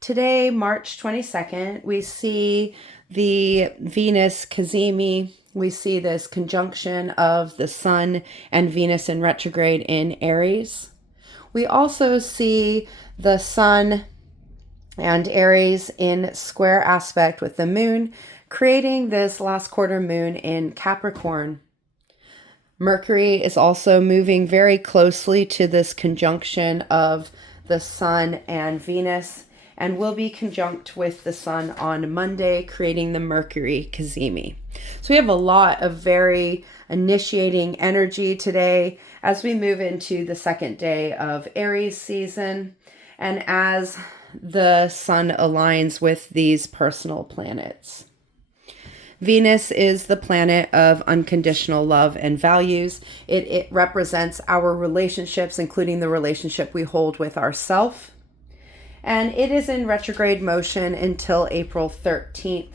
Today, March 22nd, we see the Venus Cazimi. We see this conjunction of the Sun and Venus in retrograde in Aries. We also see the Sun and Aries in square aspect with the Moon, creating this last quarter moon in Capricorn. Mercury is also moving very closely to this conjunction of the Sun and Venus, and will be conjunct with the Sun on Monday, creating the Mercury Cazimi. So we have a lot of very initiating energy today as we move into the second day of Aries season, and as the Sun aligns with these personal planets. Venus is the planet of unconditional love and values. It represents our relationships, including the relationship we hold with ourselves. And it is in retrograde motion until April 13th.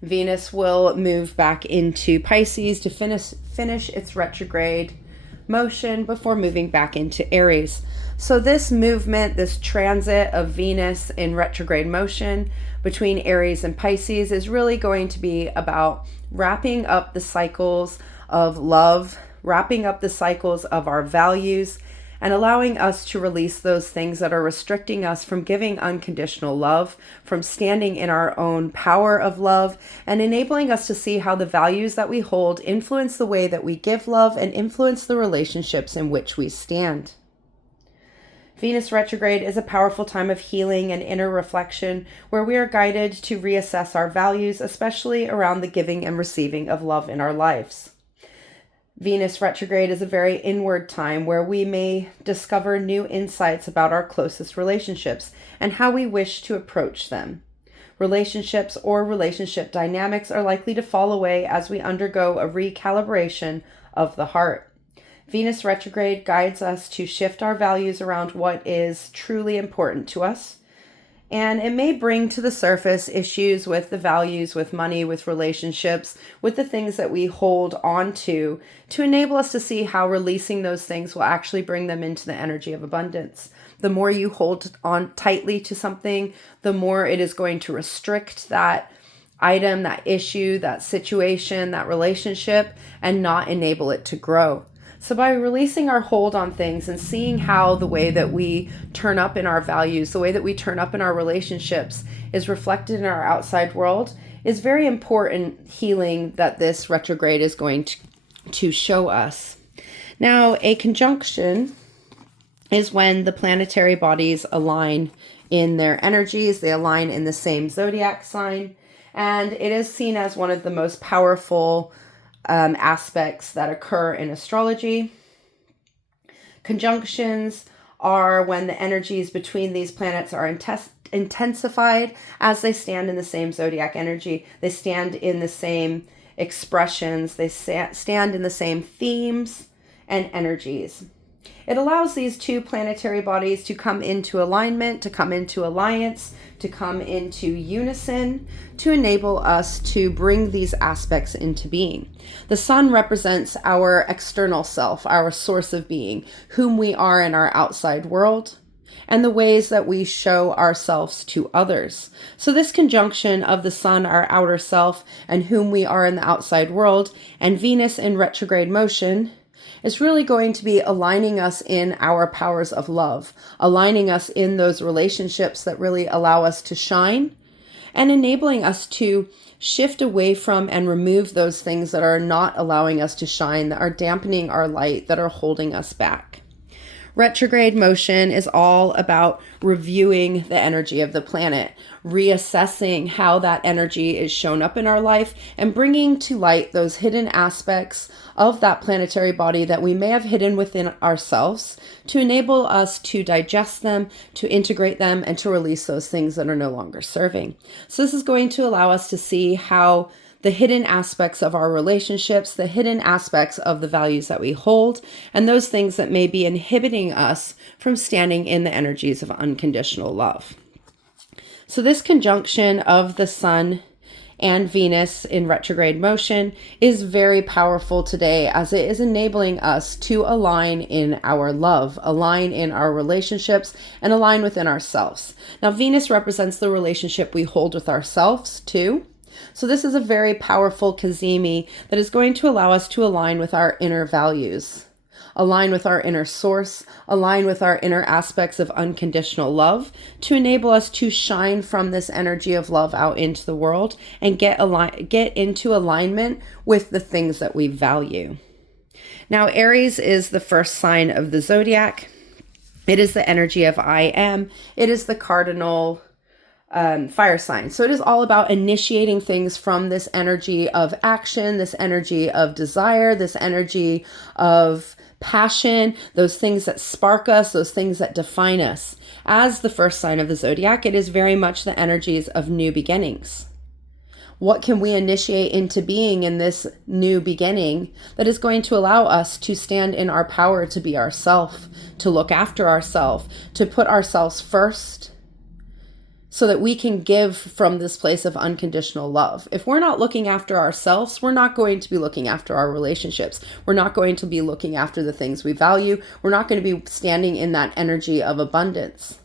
Venus will move back into Pisces to finish its retrograde motion before moving back into Aries. So this movement, this transit of Venus in retrograde motion between Aries and Pisces is really going to be about wrapping up the cycles of love, wrapping up the cycles of our values, and allowing us to release those things that are restricting us from giving unconditional love, from standing in our own power of love, and enabling us to see how the values that we hold influence the way that we give love and influence the relationships in which we stand. Venus retrograde is a powerful time of healing and inner reflection where we are guided to reassess our values, especially around the giving and receiving of love in our lives. Venus retrograde is a very inward time where we may discover new insights about our closest relationships and how we wish to approach them. Relationships or relationship dynamics are likely to fall away as we undergo a recalibration of the heart. Venus retrograde guides us to shift our values around what is truly important to us. And it may bring to the surface issues with the values, with money, with relationships, with the things that we hold on to enable us to see how releasing those things will actually bring them into the energy of abundance. The more you hold on tightly to something, the more it is going to restrict that item, that issue, that situation, that relationship, and not enable it to grow. So by releasing our hold on things and seeing how the way that we turn up in our values, the way that we turn up in our relationships is reflected in our outside world is very important healing that this retrograde is going to show us. Now, a conjunction is when the planetary bodies align in their energies, they align in the same zodiac sign, and it is seen as one of the most powerful aspects that occur in astrology. Conjunctions are when the energies between these planets are intensified as they stand in the same zodiac energy. They stand in the same expressions. They stand in the same themes and energies. It allows these two planetary bodies to come into alignment, to come into alliance, to come into unison, to enable us to bring these aspects into being. The Sun represents our external self, our source of being, whom we are in our outside world, and the ways that we show ourselves to others. So this conjunction of the Sun, our outer self, and whom we are in the outside world, and Venus in retrograde motion, is really going to be aligning us in our powers of love, aligning us in those relationships that really allow us to shine, and enabling us to shift away from and remove those things that are not allowing us to shine, that are dampening our light, that are holding us back. Retrograde motion is all about reviewing the energy of the planet, reassessing how that energy is shown up in our life, and bringing to light those hidden aspects of that planetary body that we may have hidden within ourselves to enable us to digest them, to integrate them, and to release those things that are no longer serving. So this is going to allow us to see how the hidden aspects of our relationships, the hidden aspects of the values that we hold, and those things that may be inhibiting us from standing in the energies of unconditional love. So this conjunction of the Sun and Venus in retrograde motion is very powerful today, as it is enabling us to align in our love, align in our relationships, and align within ourselves. Now, Venus represents the relationship we hold with ourselves too. So this is a very powerful Cazimi that is going to allow us to align with our inner values, align with our inner source, align with our inner aspects of unconditional love, to enable us to shine from this energy of love out into the world and get into alignment with the things that we value. Now, Aries is the first sign of the zodiac. It is the energy of I am. It is the cardinal fire sign. So it is all about initiating things from this energy of action, this energy of desire, this energy of passion, those things that spark us, those things that define us. As the first sign of the zodiac, it is very much the energies of new beginnings. What can we initiate into being in this new beginning that is going to allow us to stand in our power, to be ourselves, to look after ourselves, to put ourselves first, so that we can give from this place of unconditional love. If we're not looking after ourselves, we're not going to be looking after our relationships. We're not going to be looking after the things we value. We're not going to be standing in that energy of abundance.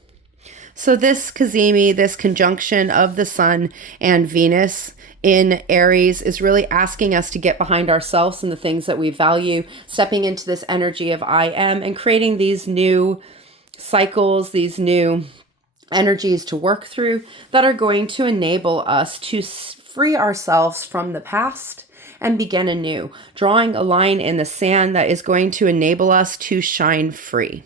So this Cazimi, this conjunction of the Sun and Venus in Aries, is really asking us to get behind ourselves and the things that we value, stepping into this energy of I am, and creating these new cycles, these new energies to work through that are going to enable us to free ourselves from the past and begin anew, drawing a line in the sand that is going to enable us to shine free.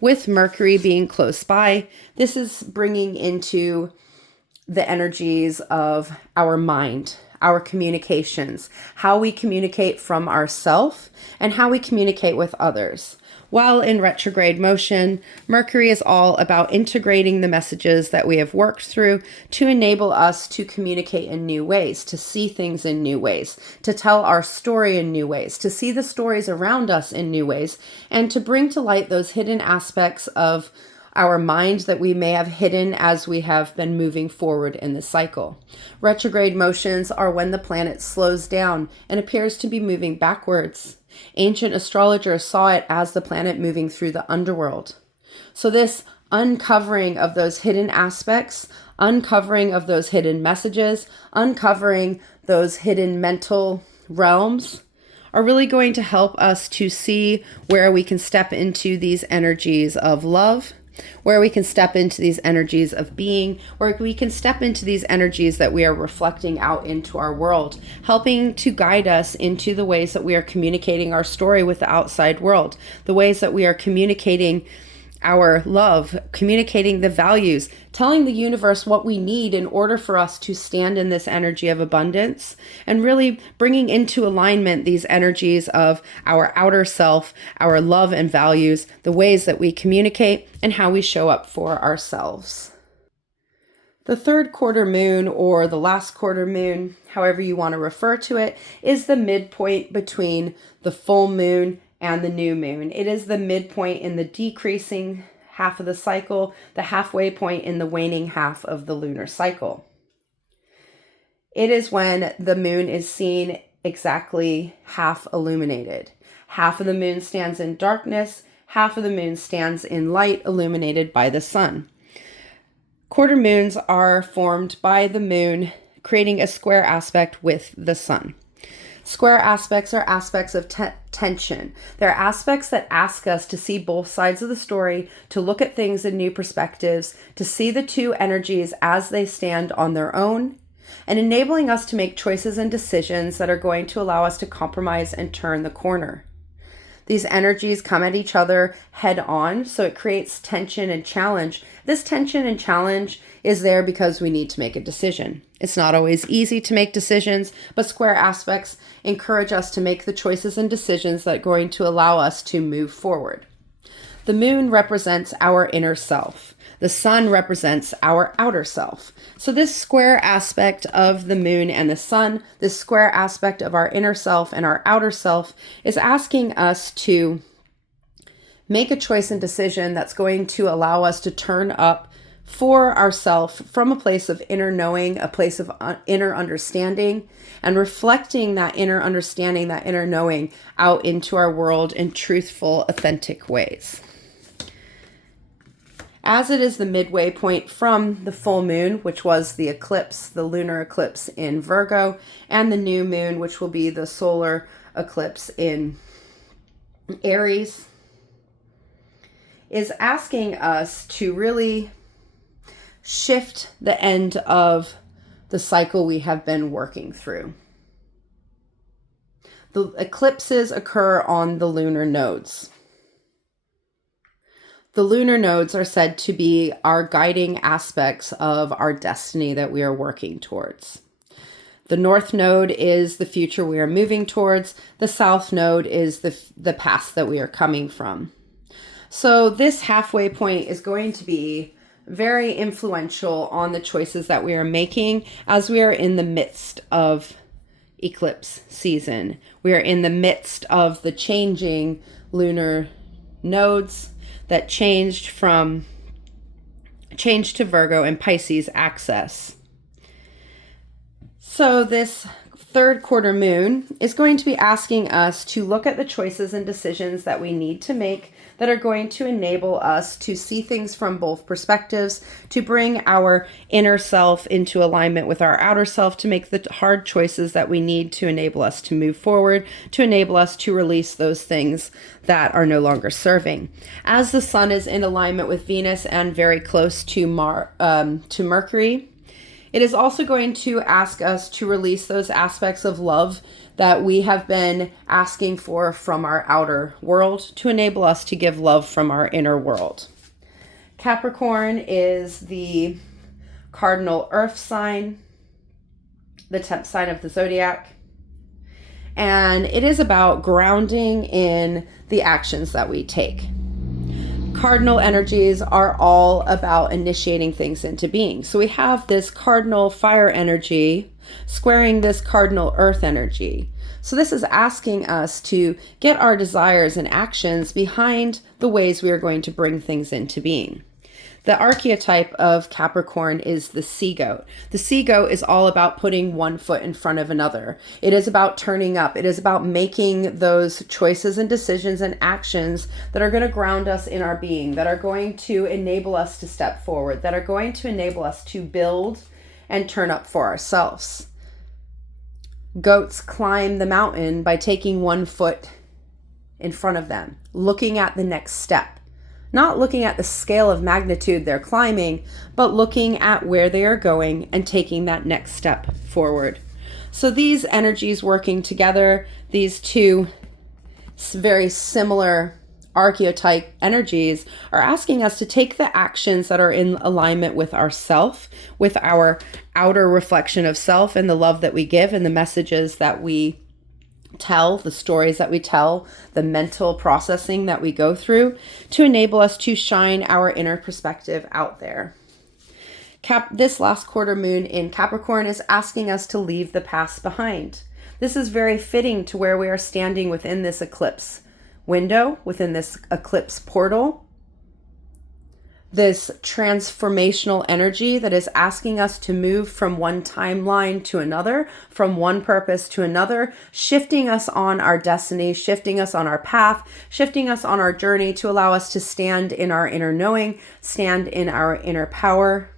With Mercury being close by, this is bringing into the energies of our mind, our communications, how we communicate from ourselves, and how we communicate with others. While in retrograde motion, Mercury is all about integrating the messages that we have worked through to enable us to communicate in new ways, to see things in new ways, to tell our story in new ways, to see the stories around us in new ways, and to bring to light those hidden aspects of our mind that we may have hidden as we have been moving forward in the cycle. Retrograde motions are when the planet slows down and appears to be moving backwards. Ancient astrologers saw it as the planet moving through the underworld. So this uncovering of those hidden aspects, uncovering of those hidden messages, uncovering those hidden mental realms are really going to help us to see where we can step into these energies of love, where we can step into these energies of being, where we can step into these energies that we are reflecting out into our world, helping to guide us into the ways that we are communicating our story with the outside world, the ways that we are communicating our love, communicating the values, telling the universe what we need in order for us to stand in this energy of abundance, and really bringing into alignment these energies of our outer self, our love and values, the ways that we communicate, and how we show up for ourselves. The third quarter moon, or the last quarter moon, however you want to refer to it, is the midpoint between the full moon and the new moon. It is the midpoint in the decreasing half of the cycle, the halfway point in the waning half of the lunar cycle. It is when the moon is seen exactly half illuminated. Half of the moon stands in darkness, half of the moon stands in light, illuminated by the sun. Quarter moons are formed by the moon creating a square aspect with the sun. Square aspects are aspects of tension. They're aspects that ask us to see both sides of the story, to look at things in new perspectives, to see the two energies as they stand on their own, and enabling us to make choices and decisions that are going to allow us to compromise and turn the corner. These energies come at each other head on, so it creates tension and challenge. This tension and challenge is there because we need to make a decision. It's not always easy to make decisions, but square aspects encourage us to make the choices and decisions that are going to allow us to move forward. The moon represents our inner self. The sun represents our outer self. So this square aspect of the moon and the sun, this square aspect of our inner self and our outer self, is asking us to make a choice and decision that's going to allow us to turn up for ourselves from a place of inner knowing, a place of inner understanding, and reflecting that inner understanding, that inner knowing out into our world in truthful, authentic ways. As it is the midway point from the full moon, which was the eclipse, the lunar eclipse in Virgo, and the new moon, which will be the solar eclipse in Aries, is asking us to really shift the end of the cycle we have been working through. The eclipses occur on the lunar nodes. The lunar nodes are said to be our guiding aspects of our destiny that we are working towards. The north node is the future we are moving towards. The south node is the past that we are coming from. So this halfway point is going to be very influential on the choices that we are making as we are in the midst of eclipse season. We are in the midst of the changing lunar nodes that changed to Virgo and Pisces axis. So this third quarter moon is going to be asking us to look at the choices and decisions that we need to make that are going to enable us to see things from both perspectives, to bring our inner self into alignment with our outer self, to make the hard choices that we need to enable us to move forward, to enable us to release those things that are no longer serving. As the sun is in alignment with Venus and very close to Mercury, it is also going to ask us to release those aspects of love that we have been asking for from our outer world to enable us to give love from our inner world. Capricorn is the cardinal earth sign, the 10th sign of the zodiac, and it is about grounding in the actions that we take. Cardinal energies are all about initiating things into being. So we have this cardinal fire energy squaring this cardinal earth energy. So this is asking us to get our desires and actions behind the ways we are going to bring things into being. The archetype of Capricorn is the sea goat. The sea goat is all about putting one foot in front of another. It is about turning up. It is about making those choices and decisions and actions that are going to ground us in our being, that are going to enable us to step forward, that are going to enable us to build and turn up for ourselves. Goats climb the mountain by taking one foot in front of them, looking at the next step. Not looking at the scale of magnitude they're climbing, but looking at where they are going and taking that next step forward. So these energies working together, these two very similar archetype energies, are asking us to take the actions that are in alignment with ourself, with our outer reflection of self and the love that we give and the messages that we tell, the stories that we tell, the mental processing that we go through to enable us to shine our inner perspective out there. This last quarter moon in Capricorn is asking us to leave the past behind. This is very fitting to where we are standing within this eclipse window, within this eclipse portal. This transformational energy that is asking us to move from one timeline to another, from one purpose to another, shifting us on our destiny, shifting us on our path, shifting us on our journey to allow us to stand in our inner knowing, stand in our inner power.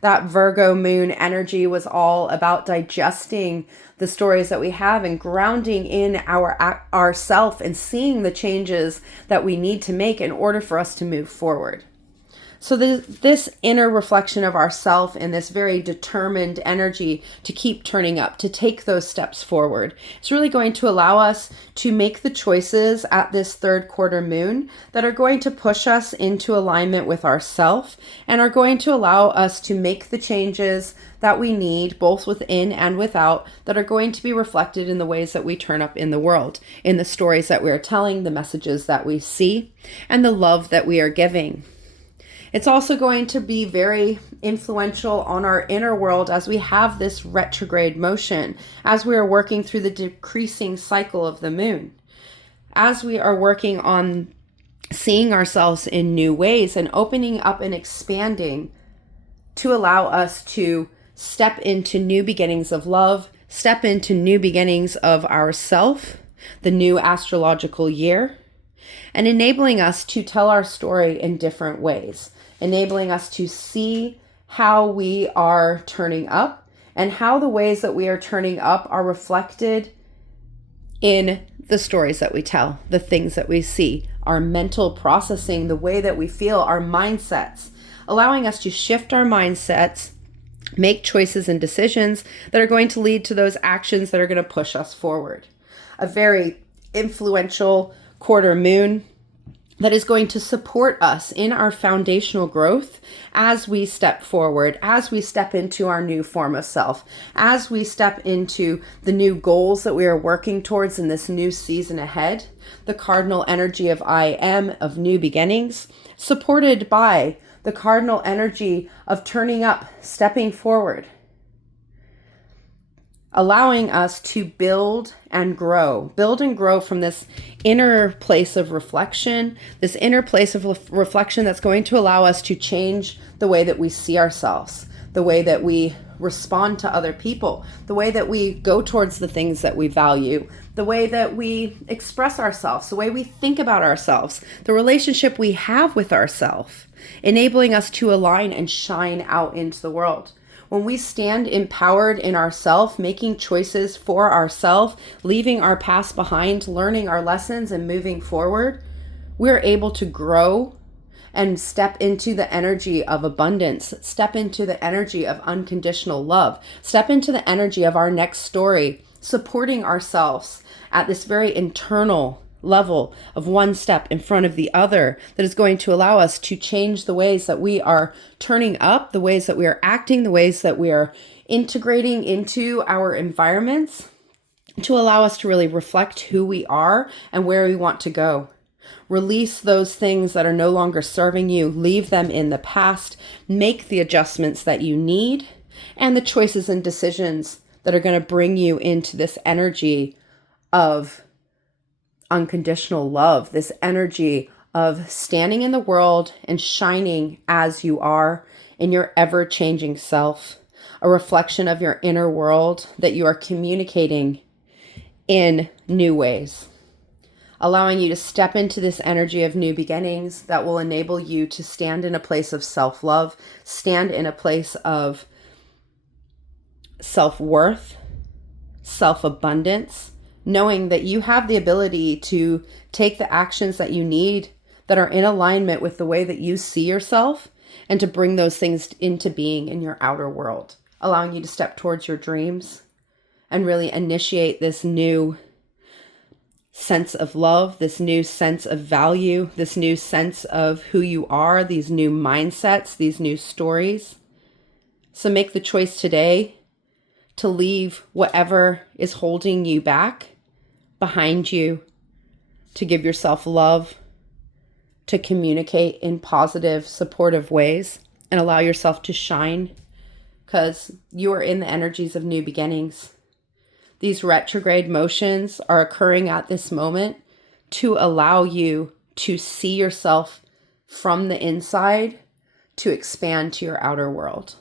That Virgo moon energy was all about digesting the stories that we have and grounding in our self and seeing the changes that we need to make in order for us to move forward. So this inner reflection of ourself and this very determined energy to keep turning up, to take those steps forward, it's really going to allow us to make the choices at this third quarter moon that are going to push us into alignment with ourself and are going to allow us to make the changes that we need, both within and without, that are going to be reflected in the ways that we turn up in the world, in the stories that we are telling, the messages that we see, and the love that we are giving. It's also going to be very influential on our inner world as we have this retrograde motion, as we are working through the decreasing cycle of the moon, as we are working on seeing ourselves in new ways and opening up and expanding to allow us to step into new beginnings of love, step into new beginnings of ourself, the new astrological year, and enabling us to tell our story in different ways, enabling us to see how we are turning up and how the ways that we are turning up are reflected in the stories that we tell, the things that we see, our mental processing, the way that we feel, our mindsets, allowing us to shift our mindsets, make choices and decisions that are going to lead to those actions that are going to push us forward. A very influential quarter moon that is going to support us in our foundational growth as we step forward, as we step into our new form of self, as we step into the new goals that we are working towards in this new season ahead. The cardinal energy of I am, of new beginnings, supported by the cardinal energy of turning up, stepping forward, allowing us to build and grow from this inner place of reflection, this inner place of reflection that's going to allow us to change the way that we see ourselves, the way that we respond to other people, the way that we go towards the things that we value, the way that we express ourselves, the way we think about ourselves, the relationship we have with ourselves, enabling us to align and shine out into the world. When we stand empowered in ourself, making choices for ourselves, leaving our past behind, learning our lessons and moving forward, we're able to grow and step into the energy of abundance, step into the energy of unconditional love, step into the energy of our next story, supporting ourselves at this very internal level of one step in front of the other that is going to allow us to change the ways that we are turning up, the ways that we are acting, the ways that we are integrating into our environments to allow us to really reflect who we are and where we want to go. Release those things that are no longer serving you, leave them in the past, make the adjustments that you need and the choices and decisions that are going to bring you into this energy of unconditional love, this energy of standing in the world and shining as you are in your ever-changing self, a reflection of your inner world that you are communicating in new ways, allowing you to step into this energy of new beginnings that will enable you to stand in a place of self-love, stand in a place of self-worth, self-abundance, knowing that you have the ability to take the actions that you need that are in alignment with the way that you see yourself and to bring those things into being in your outer world, allowing you to step towards your dreams and really initiate this new sense of love, this new sense of value, this new sense of who you are, these new mindsets, these new stories. So make the choice today to leave whatever is holding you back behind you, to give yourself love, to communicate in positive, supportive ways, and allow yourself to shine because you are in the energies of new beginnings. These retrograde motions are occurring at this moment to allow you to see yourself from the inside to expand to your outer world.